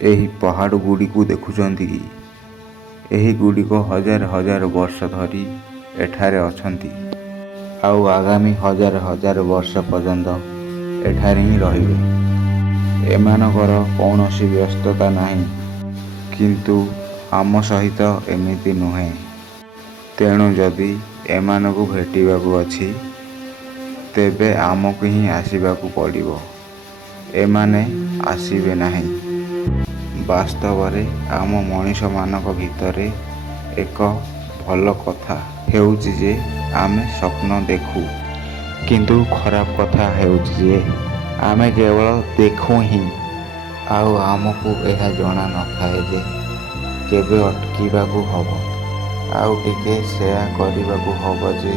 ଏହି ପାହାଡ଼ ଗୁଡ଼ିକୁ ଦେଖୁଛନ୍ତି କି? ଏହି ଗୁଡ଼ିକ ହଜାର ହଜାର ବର୍ଷ ଧରି ଏଠାରେ ଅଛନ୍ତି ଆଉ ଆଗାମୀ ହଜାର ହଜାର ବର୍ଷ ପର୍ଯ୍ୟନ୍ତ ଏଠାରେ ହିଁ ରହିବେ। ଏମାନଙ୍କର କୌଣସି ବ୍ୟସ୍ତତା ନାହିଁ, କିନ୍ତୁ ଆମ ସହିତ ଏମିତି ନୁହେଁ। ତେଣୁ ଯଦି ଏମାନଙ୍କୁ ଭେଟିବାକୁ ଅଛି, ତେବେ ଆମକୁ ହିଁ ଆସିବାକୁ ପଡ଼ିବ। ଏମାନେ ଆସିବେ ନାହିଁ। ବାସ୍ତବରେ ଆମ ମଣିଷମାନଙ୍କ ଭିତରେ ଏକ ଭଲ କଥା ହେଉଛି ଯେ ଆମେ ସ୍ୱପ୍ନ ଦେଖୁ, କିନ୍ତୁ ଖରାପ କଥା ହେଉଛି ଯେ ଆମେ କେବଳ ଦେଖୁ ହିଁ, ଆଉ ଆମକୁ ଏହା ଜଣା ନଥାଏ ଯେ କେବେ ଅଟକିବାକୁ ହେବ, ଆଉ ଟିକେ ସେୟା କରିବାକୁ ହେବ ଯେ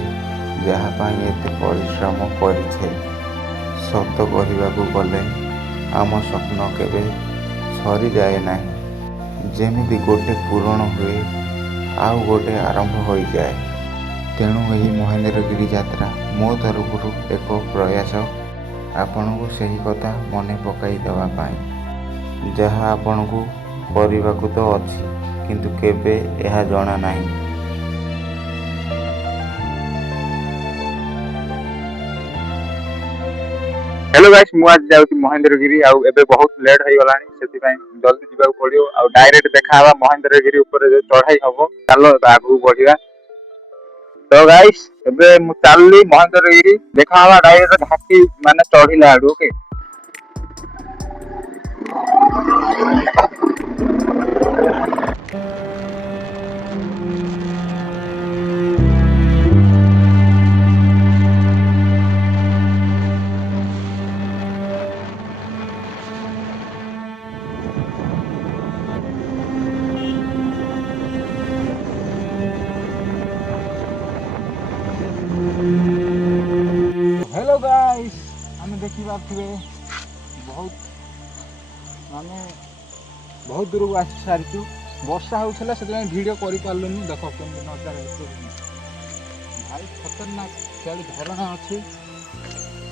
ଯାହା ପାଇଁ ଏତେ ପରିଶ୍ରମ କରିଛେ। ସତ କହିବାକୁ ଗଲେ ଆମ ସ୍ୱପ୍ନ କେବେ ସରିଯାଏ ନାହିଁ। ଯେମିତି ଗୋଟେ ପୂରଣ ହୁଏ ଆଉ ଗୋଟେ ଆରମ୍ଭ ହୋଇଯାଏ। ତେଣୁ ଏହି ମହେନ୍ଦ୍ରଗିରି ଯାତ୍ରା ମୋ ତରଫରୁ ଏକ ପ୍ରୟାସ ଆପଣଙ୍କୁ ସେହି କଥା ମନେ ପକାଇ ଦେବା ପାଇଁ, ଯାହା ଆପଣଙ୍କୁ କରିବାକୁ ତ ଅଛି, କିନ୍ତୁ କେବେ ଏହା ଜଣା ନାହିଁ। हेलो गाइस, ମୁଁ ଆଜି ଯାଉଛି ମହେନ୍ଦ୍ରଗିରି। ଆଉ ଏବେ ବହୁତ ଲେଟ୍ ହେଇଗଲାଣି, ସେଥିପାଇଁ ଜଲ୍ଦି ଯିବାକୁ ପଡ଼ିବ। ଆଉ ଡାଇରେକ୍ଟ ଦେଖା ହବା ମହେନ୍ଦ୍ରଗିରି ଉପରେ ଯୋଉ ଚଢ଼ାଇ ହବ। ଚାଲ ଆଗକୁ ବଢିବା। ତ ଗାଇସ୍, ଏବେ ମୁଁ ଚାଲିଲି ମହେନ୍ଦ୍ରଗିରି। ଦେଖା ହବା ଡାଇରେକ୍ଟ ଘାଟି ମାନେ ଚଢିଲା ଆଡୁ। ଓକେ। हेलो गाइस, आम देखिपे बहुत दूर को आसी सारी। वर्षा होता से भिड कर पार्लुनि। देख केमती नजारा भाई खतरनाक सियाड़े झरणा अच्छी।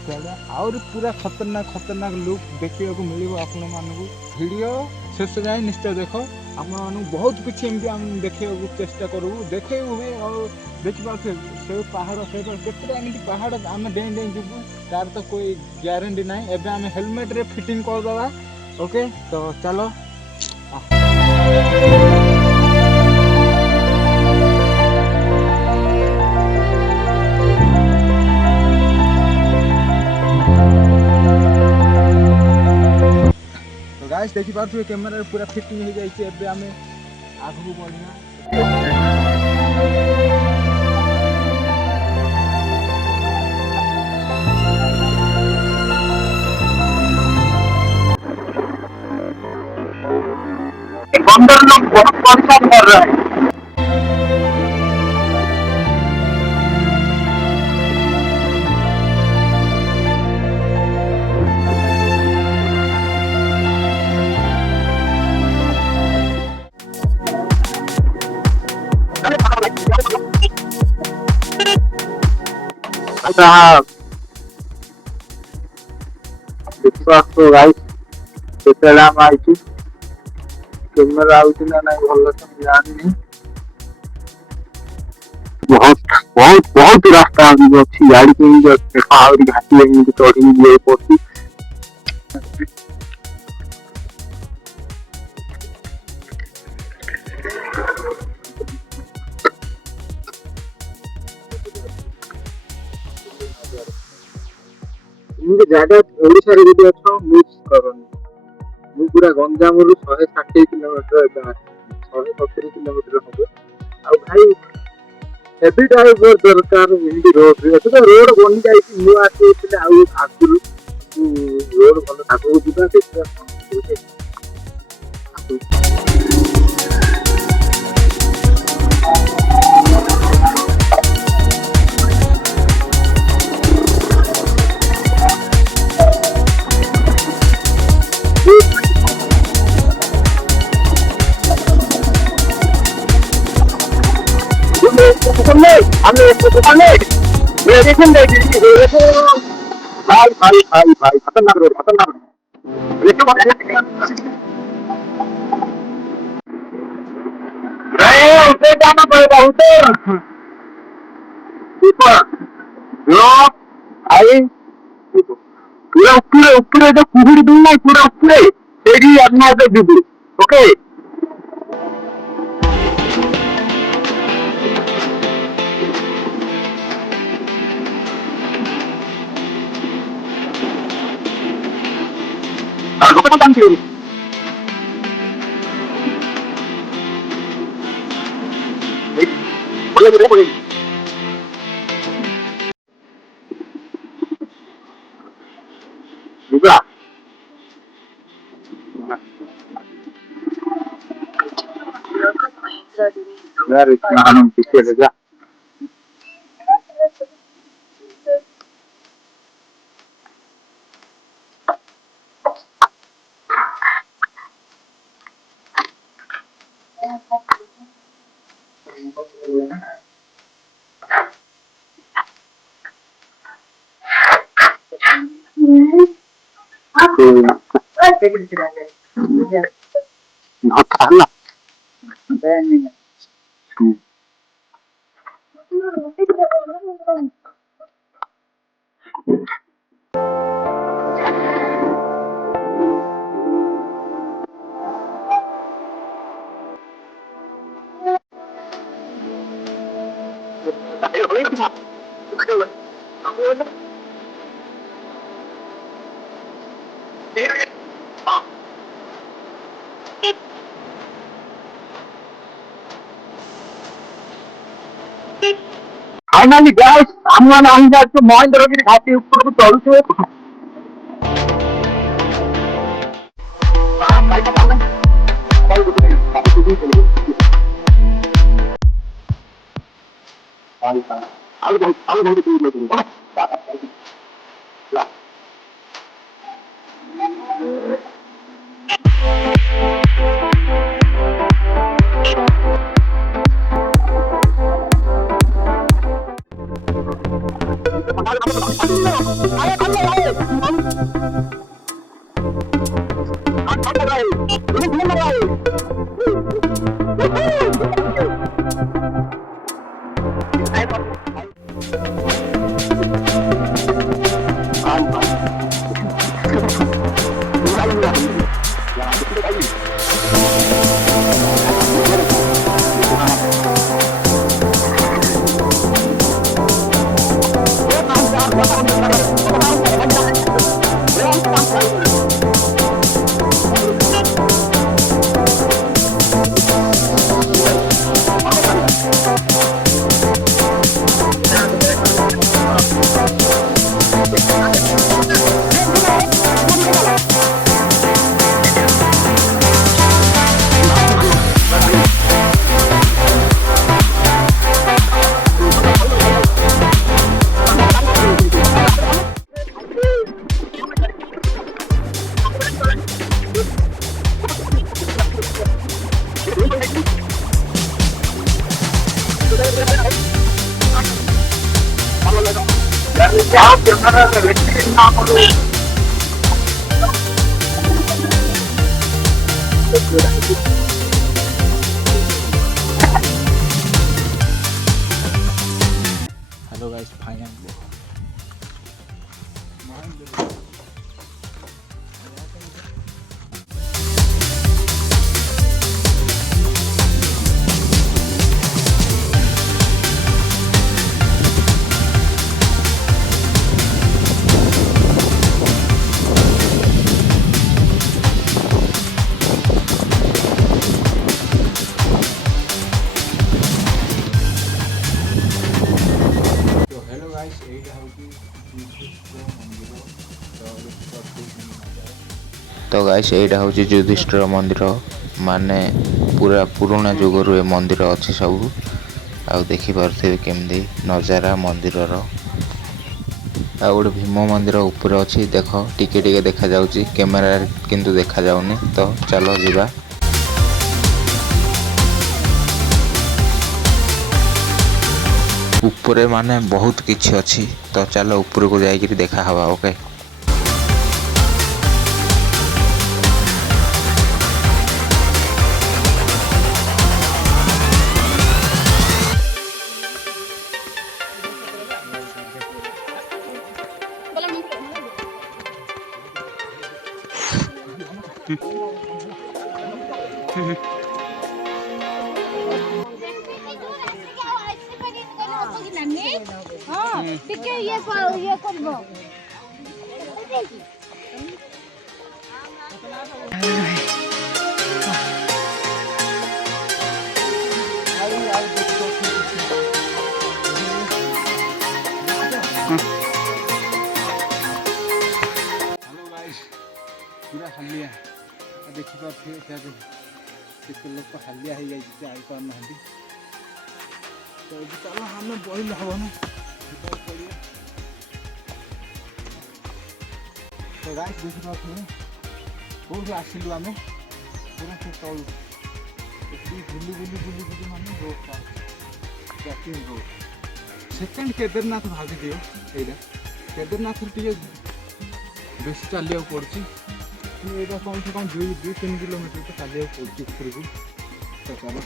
आहुरी पूरा खतरनाक लुक देखा मिल आपण मानक। वीडियो शेष जाए निश्चय देख। आप बहुत किसी एमती देखा चेष्टा करूँ, देखू भी। और देखिपे से पहाड़ से केमती पहाड़ आम डेई डेई जीवु, तार तो कोई ग्यारंटी ना। एवं आम हेलमेट रे फिटिंग करदे। ओके, तो चलो। तो गाइस देखिपे कैमेरा पूरा फिटिंग हो जाए। एवं आम आगू बढ़िया। बंदर लोग बहुत परेशान कर रहे हैं। देखो गाइस, आम आई कैमेरा आउची ना नहीं भल से जानी। बहुत बहुत बहुत रास्ता अच्छी गाड़ी के घाटी चढ़ी पड़ी। जगह ओडिशा रे जदि अछ मिस करनी। मु पूरा गंजाम रु 160 किलोमीटर 170 किलोमीटर हम। आ भाई हेवी ड्राइवर दरकार हिंदी रोड रे। तो रोड बनी जाई न्यू आसी आउ आगु रोड भल आगु जीवा देखा। भाई खतरनाक रोड। जाना पड़ेगा उसे ऊपर जो आई पूरा ऊपर ऊपर जो कुहुड़ी दूँ ना पूरा ऊपर तेरी अपना से दीदी okay aku kan tampil boleh boleh boleh juga dari tangan pikir saja aku nggak kalah Finally guys, আমরা আমি যাচ্ছি মহেন্দ্রগিরি ঘাটি উপরକୁ চড়ୁଛୁ हेलो गाइस फाइनली तो गाइस एटा हूँ युधिष्ठिर मंदिर माने पूरा पुराना जुगर ए मंदिर अच्छी सब आउ देखी पारे केमती नजारा मंदिर आ गोटे भीम मंदिर ऊपर अच्छी देख टिके टिके देखा जाउची कैमरा किंतु देखा जाउनी तो चलो जीवा ऊपर माने बहुत किछि अच्छी तो चलो ऊपर को जाइए देखा हवा ओके ଟିକେ ଇଏ କରିବ पूरा हालिया देखिपे केते लोक हालिया हो जाई पार ना तो चलो हमें बहल हम ना तो गाइस देखिपे बहुत आसिलु आम पूरा से तलू बुली बुली बुली बुली माने road trekking road second Kedarnath भागी दियो एटा केदारनाथ टे बेस चलिया पड़ी यहाँ कम से कम 2-3 किलोमीटर तो चलिया पड़ी ऊपर को तो चलो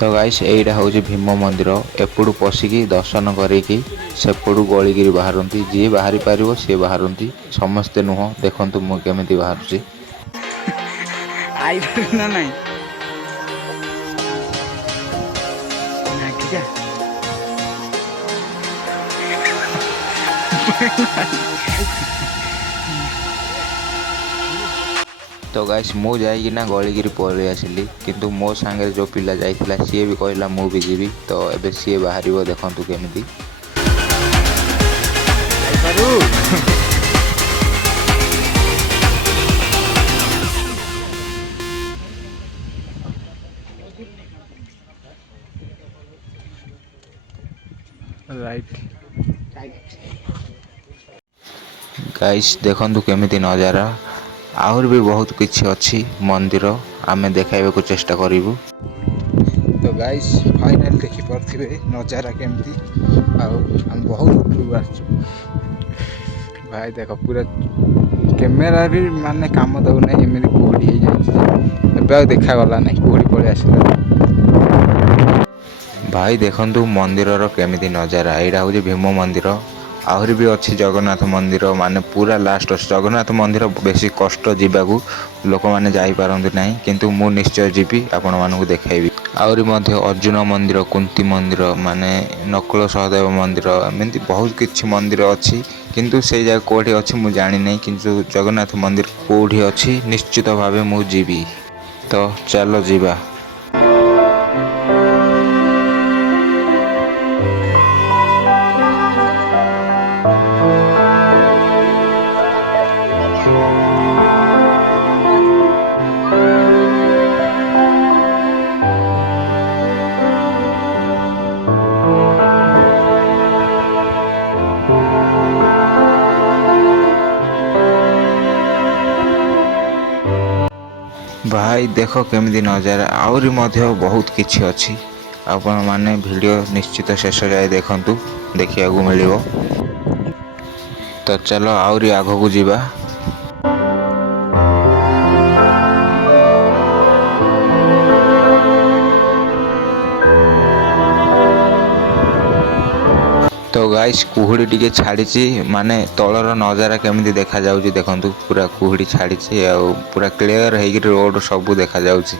तो गाइस एटा हूँ भीम मंदिर एपड़ू पशिकी दर्शन करेकि सेपड़ू गलिकी बाहरती जी बाहरी पार सी बाहरती समस्ते नुह देखु मुझे बाहर ना नहीं तो गाइस मु जाइना गलिकी पलि आसिली किंतु मो सांगे जो पिला जाइथिला सी भी कहला मु भी जीवी तो एबे सी बाहर देखु केमिति राइट गाइस देखु केमिति नजारा आहुर भी बहुत किछि अच्छी मंदिर आमे देखाइबा को चेष्टा करिवु। तो गाइस फाइनल देखि परथिबे नजारा केमती हम बहुत उपरु आछू भाई देखो पूरा कैमेरा भी माने काम दउ नै एमिति कोडी हे जाय एबे देखा गला नै कोडी पळे आसिला भाई देखंतु मंदिर रो केमिति नजारा एडा हो भीम मंदिर आहरी भी अच्छी जगन्नाथ मंदिर माने पूरा लास्ट जगन्नाथ मंदिर बेसी कष्ट जीवाकू लोक मैंने जापारती ना किंतु मु निश्चय जीवी आपण मानक देखाइबी आहरी मध्य अर्जुन मंदिर कुंती मंदिर माने नकुल सहदेव मंदिर एमती बहुत किछि मंदिर अच्छी किंतु से जगह कोठी अच्छी मु जानी नहीं किंतु जगन्नाथ मंदिर कोठी अच्छी निश्चित भावे मु जीवी तो चलो जीवा। भाई देख केमिति नजारा आहरी मध्य बहुत किछि अछि आपण माने वीडियो निश्चित शेष जाए देखंतु देखिया को मिलिबो तो चलो आहरी आगो को जीवा। तो गाइस कुहुड़ी टिके छाड़ी माने तलर नजारा केमिति देखा जाउची देखंतु पूरा कुहुड़ी छाड़ी पूरा क्लियर है रोड सब देखा जाउची।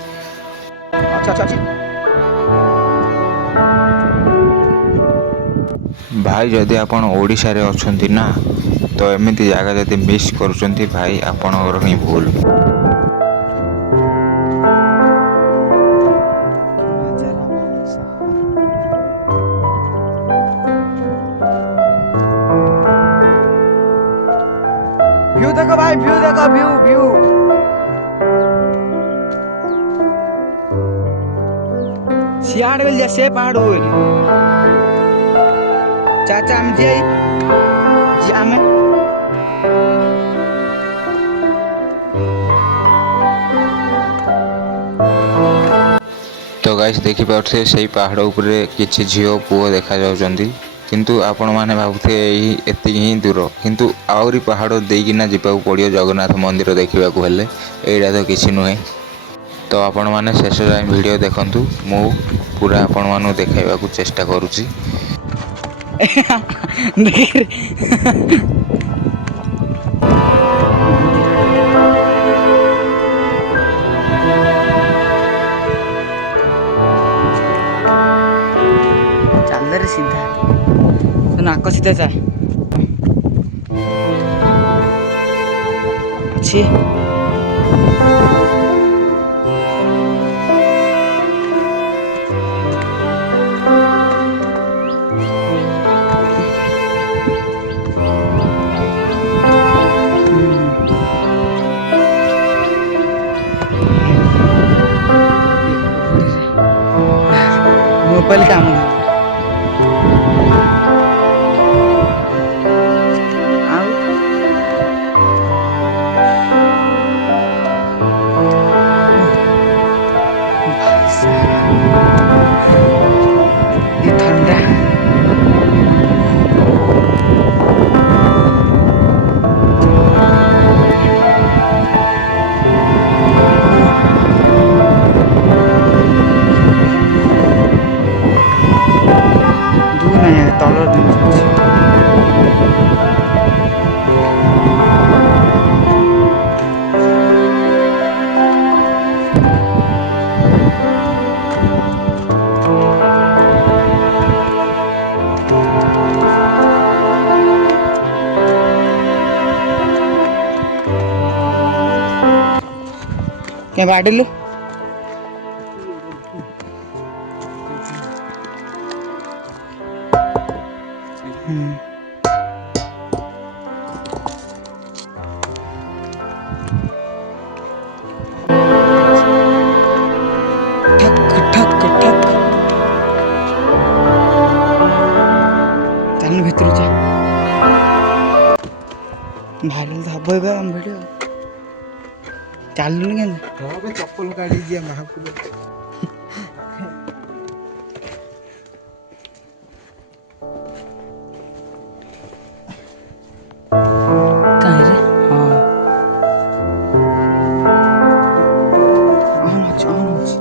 भाई जदि आपण ओडिशा रे अछंती ना तो एमिति जगह जदि मिस करूचंती भाई आपणर ही भूल। व्यू देखो भाई व्यू देखो व्यू व्यू सियाड़ बेल जैसे पहाड़ हो चाचा हम जे जी हमें तो गाइस देखि पाउथे सही पहाड़ ऊपर किछि झियो पुओ देखा जाउचंदी किंतु आपण माने भाबुथे एति ही दूर किंतु आउरी पहाड़ देकिना जिबाकू पड़ियो जगन्नाथ मंदिर देखिबाकू हेले एडा तो किछि नुहे। ତ ଆପଣମାନେ ଶେଷ ଯାଏଁ ଭିଡ଼ିଓ ଦେଖନ୍ତୁ। ମୁଁ ପୁରା ଆପଣମାନଙ୍କୁ ଦେଖାଇବାକୁ ଚେଷ୍ଟା କରୁଛି। ଚାଲରେ ସିଧା ନାକ ସିଧା ଚା ଅଛି। ମୋବାଇଲ କାମ ଆଉ ଥଣ୍ଡା ଦୂର ନାହିଁ ତଳର ଜିନିଷ ଅଛି। क्या बाड़िलु ठक ठक ठक चल भीतर जा भाइरल तो हब हम भिडियो ଚାଲୁନି କେମିତି ଏବେ ଚପଲ କାଢି ଯିବା ମହାପୁର। କାହିଁରେ ହଁ ଅନ୍ ଅଛି ଅନ୍ ଅଛି।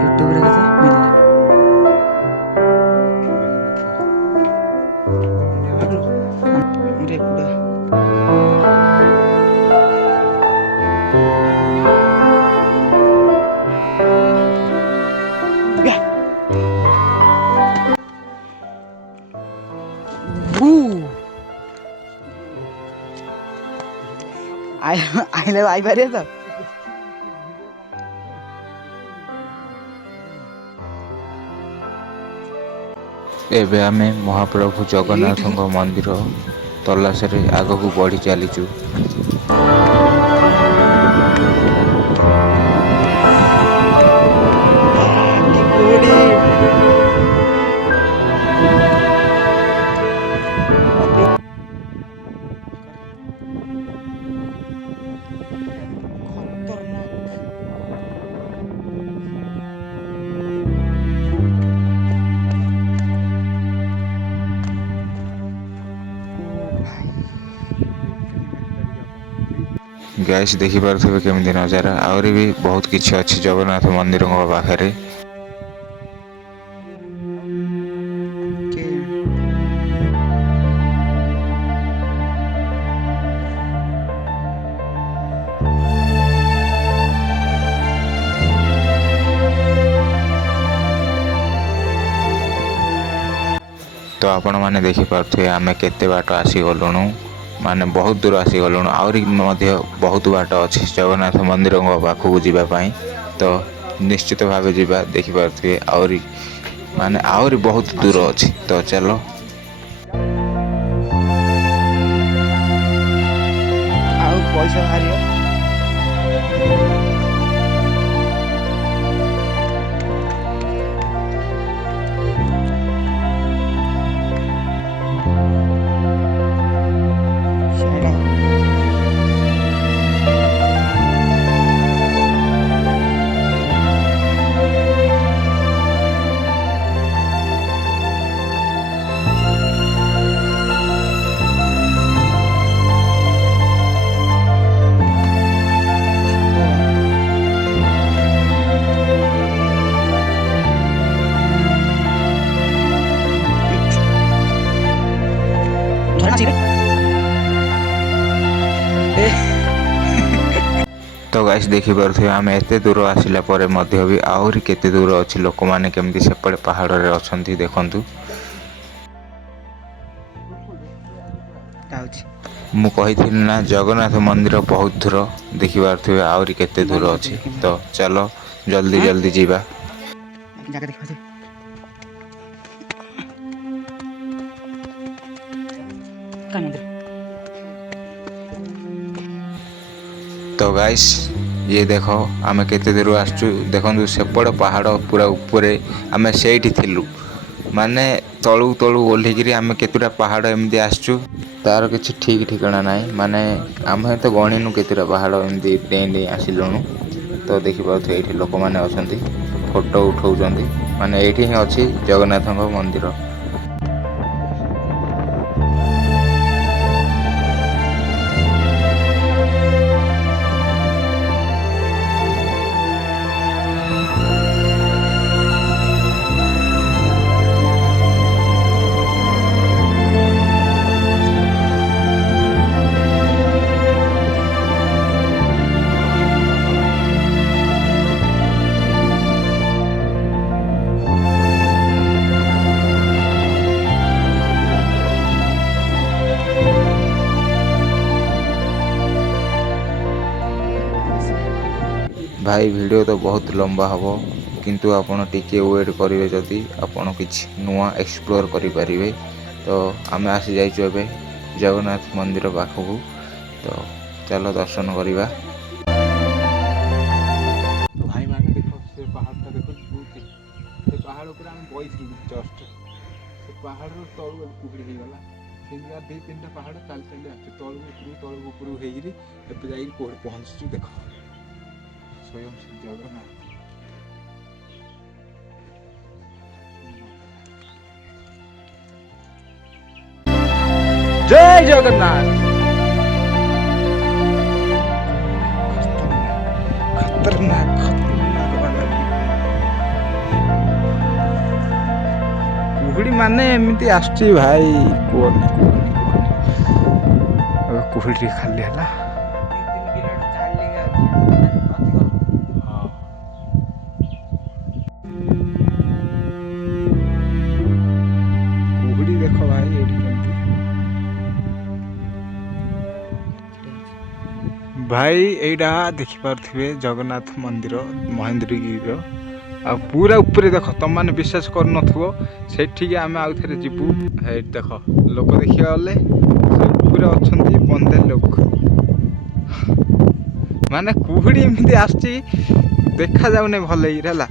ୟୁଟ୍ୟୁବରେ କେତେ ମିଳିଲା रे पुड़ा आइले आई पारे तो ଏବେ ଆମେ ମହାପ୍ରଭୁ ଜଗନ୍ନାଥଙ୍କ ମନ୍ଦିର ତଲାସରେ ଆଗକୁ ବଢ଼ି ଚାଲିଛୁ। ଗ୍ୟାସ୍ ଦେଖିପାରୁଥିବେ କେମିତି ନଜାରା। ଆହୁରି ବି ବହୁତ କିଛି ଅଛି ଜଗନ୍ନାଥ ମନ୍ଦିରଙ୍କ ପାଖରେ। ତ ଆପଣମାନେ ଦେଖିପାରୁଥିବେ ଆମେ କେତେ ବାଟ ଆସିଗଲୁଣୁ, ମାନେ ବହୁତ ଦୂର ଆସିଗଲୁଣୁ। ଆହୁରି ମଧ୍ୟ ବହୁତ ବାଟ ଅଛି ଜଗନ୍ନାଥ ମନ୍ଦିରଙ୍କ ପାଖକୁ ଯିବା ପାଇଁ। ତ ନିଶ୍ଚିତ ଭାବେ ଯିବା। ଦେଖିପାରୁଥିବେ ଆହୁରି ବହୁତ ଦୂର ଅଛି। ତ ଚାଲ। ଆଉ ପଇସା ବାହାରିବ ତ ଗାଇସ୍ ଦେଖିପାରୁଥିବେ ଆମେ ଏତେ ଦୂର ଆସିଲା ପରେ ମଧ୍ୟ ବି ଆହୁରି କେତେ ଦୂର ଅଛି, ଲୋକମାନେ କେମିତି ସେପଟେ ପାହାଡ଼ରେ ଅଛନ୍ତି ଦେଖନ୍ତୁ। ଯାଉଛି। ମୁଁ କହିଥିଲି ନା ଜଗନ୍ନାଥ ମନ୍ଦିର ବହୁତ ଦୂର, ଦେଖିପାରୁଥିବେ ଆହୁରି କେତେ ଦୂର ଅଛି। ତ ଚାଲ ଜଲ୍ଦି ଜଲ୍ଦି ଯିବା। ଜାଗା ଦେଖ ତ ଗାଇସ୍ ଇଏ ଦେଖ ଆମେ କେତେ ଦୂର ଆସିଛୁ ଦେଖନ୍ତୁ, ସେପଟ ପାହାଡ଼ ପୁରା ଉପରେ ଆମେ ସେଇଠି ଥିଲୁ। ମାନେ ତଳୁ ତଳୁ ଓହ୍ଲିକିରି ଆମେ କେତେଟା ପାହାଡ଼ ଏମିତି ଆସିଛୁ, ତାର କିଛି ଠିକ୍ ଠିକଣା ନାହିଁ। ମାନେ ଆମେ ତ ଗଣିନୁ କେତେଟା ପାହାଡ଼ ଏମିତି ଡେଇଁ ଡେଇଁ ଆସିଲୁଣୁ। ତ ଦେଖିପାରୁଥିବେ ଏଇଠି ଲୋକମାନେ ଅଛନ୍ତି, ଫଟୋ ଉଠାଉଛନ୍ତି। ମାନେ ଏଇଠି ହିଁ ଅଛି ଜଗନ୍ନାଥଙ୍କ ମନ୍ଦିର। ଭାଇ ଭିଡ଼ିଓ ତ ବହୁତ ଲମ୍ବା ହେବ, କିନ୍ତୁ ଆପଣ ଟିକେ ୱେଟ୍ କରିବେ ଯଦି ଆପଣ କିଛି ନୂଆ ଏକ୍ସପ୍ଲୋର କରିପାରିବେ। ତ ଆମେ ଆସିଯାଇଛୁ ଏବେ ଜଗନ୍ନାଥ ମନ୍ଦିର ପାଖକୁ, ତ ଚାଲ ଦର୍ଶନ କରିବା। ଭାଇମାନେ ଦେଖ ସେ ପାହାଡ଼ଟା ଦେଖ, ସେ ପାହାଡ଼ ଉପରେ ଆମେ ବଇଥିଲୁ ଜଷ୍ଟ। ସେ ପାହାଡ଼ରୁ ତଳୁ କୁହୁଡ଼ି ହେଇଗଲା। ସେମିତି ଦୁଇ ତିନିଟା ପାହାଡ଼ ଚାଲି ଚାଲି ଆସିଛୁ, ତଳକୁ ଉପରକୁ ହେଇକିରି ଏବେ ଯାଇକି କୋଉଠି ପହଞ୍ଚିଛୁ ଦେଖ। ସ୍ୱୟଂ ଶ୍ରୀ ଜଗନ୍ନାଥ। ଜୟ ଜଗନ୍ନାଥ। ଖତରନାକ ବାଲା କୁହୁଡ଼ି ମାନେ ଏମିତି ଆସୁଛି ଭାଇ, କୁହନି କୁହନି କୁହନି। ଏବେ କୁହୁଡ଼ି ଟିକେ ଖାଲି ହେଲା। କୁହୁଡ଼ି ଦେଖ ଭାଇ ଏଇଠି କେମିତି। ଭାଇ ଏଇଟା ଦେଖିପାରୁଥିବେ ଜଗନ୍ନାଥ ମନ୍ଦିର ମହେନ୍ଦ୍ରଗିରିର, ଆଉ ପୁରା ଉପରେ ଦେଖ। ତମମାନେ ବିଶ୍ୱାସ କରୁନଥିବ, ସେଠିକି ଆମେ ଆଉ ଥରେ ଯିବୁ। ହେଇଠି ଦେଖ ଲୋକ ଦେଖିବାକୁ ଗଲେ ସେ ଉପରେ ଅଛନ୍ତି ବନ୍ଧେ ଲୋକ। ମାନେ କୁହୁଡ଼ି ଏମିତି ଆସୁଛି ଦେଖାଯାଉନି ଭଲ ହେଇକିରି ହେଲା,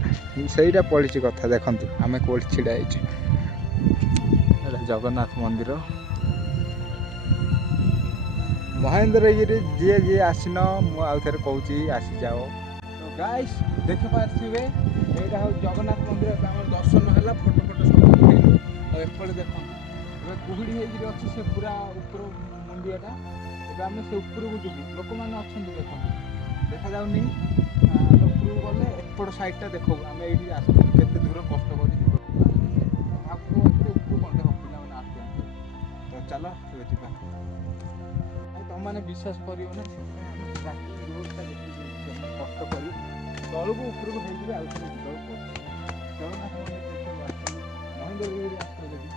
ସେଇଟା ପଡ଼ିଛି କଥା। ଦେଖନ୍ତୁ ଆମେ କୋଉଠି ଛିଡ଼ା ହେଇଛୁ, ଏଇଟା ଜଗନ୍ନାଥ ମନ୍ଦିର ମହେନ୍ଦ୍ରଗିରି। ଯିଏ ଯିଏ ଆସିନ, ମୁଁ ଆଉ ଥରେ କହୁଛି ଆସିଯାଅ। ତ ଗାଇସ୍ ଦେଖିପାରୁଥିବେ ଏଇଟା ହେଉଛି ଜଗନ୍ନାଥ ମନ୍ଦିର। ଏବେ ଆମର ଦର୍ଶନ ହେଲା, ଫଟୋ ସବୁ ଉଠେଇଲୁ। ଆଉ ଏପଟେ ଦେଖନ୍ତୁ ଏବେ କୁହୁଡ଼ି ହେଇକିରି ଅଛି, ସେ ପୁରା ଉପର ମୁଣ୍ଡିଆଟା। ଏବେ ଆମେ ସେ ଉପରକୁ ଯିବୁ, ଲୋକମାନେ ଅଛନ୍ତି ଦେଖନ୍ତୁ, ଦେଖାଯାଉନି। ଉପରକୁ ଗଲେ ଏପଟ ସାଇଡ଼୍ଟା ଦେଖୁ। ଆମେ ଏଇଠି ଆସିଥିଲୁ କେତେ ଦୂର କଷ୍ଟ କରି ଯିବାକୁ। ଭାବୁଥିବ ଏତେ ଉପରକୁ କ'ଣ ପିଲାମାନେ ଆସୁଛନ୍ତି। ତ ଚାଲ ଏବେ ଯିବା। ତମମାନେ ବିଶ୍ୱାସ କରିବ ନା, ସେଥିପାଇଁ ଆମେ ରୋଡ଼ଟା ଦେଖିକି କଷ୍ଟ କରି ତଳକୁ ଉପରକୁ ହେଇକିରି ଆଉ ଥରେ ଯିବାକୁ ପଡ଼ୁଛି। ଜଗନ୍ନାଥ ମନ୍ଦିର ଦେଖିବାକୁ ଆସିଥିଲୁ, ମହେନ୍ଦ୍ରଗିରି ଆସିଥିଲୁ ଯଦି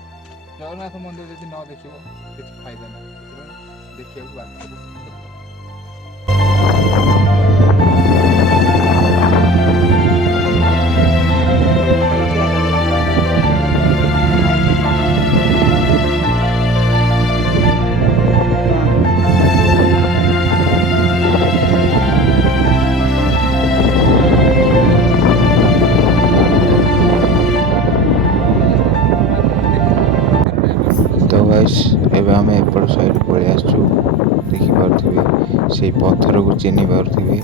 ଜଗନ୍ନାଥ ମନ୍ଦିର ଯଦି ନ ଦେଖିବ କିଛି ଫାଇଦା ନାହିଁ। ସେଥିପାଇଁ ଦେଖିବାକୁ ବାଧ୍ୟ। ତ ଗାଇସ୍ ଏବେ ଆମେ ଏପଟ ସାଇଡ଼୍ ପଳେଇ ଆସିଛୁ, ଦେଖିପାରୁଥିବେ ସେଇ ପଥରକୁ ଚିହ୍ନି ପାରୁଥିବେ।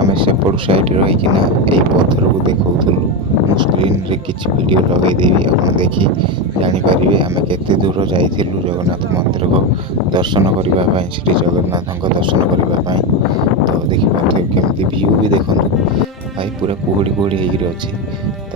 ଆମେ ସେପଟ ସାଇଡ଼୍ ରହିକିନା ଏଇ ପଥରକୁ ଦେଖାଉଥିଲୁ। ମୁଁ ସ୍କ୍ରିନ୍ରେ କିଛି ଭିଡ଼ିଓ ଲଗାଇଦେବି, ଆପଣ ଦେଖି ଜାଣିପାରିବେ ଆମେ କେତେ ଦୂର ଯାଇଥିଲୁ ଜଗନ୍ନାଥ ମନ୍ଦିରକୁ ଦର୍ଶନ କରିବା ପାଇଁ, ଶ୍ରୀ ଜଗନ୍ନାଥଙ୍କ ଦର୍ଶନ କରିବା ପାଇଁ। ତ ଦେଖିପାରୁଥିବେ କେମିତି ଭିୟୁ ବି ଦେଖନ୍ତୁ ଭାଇ, ପୁରା କୁହୁଡ଼ି ହେଇକିରି ଅଛି। ତ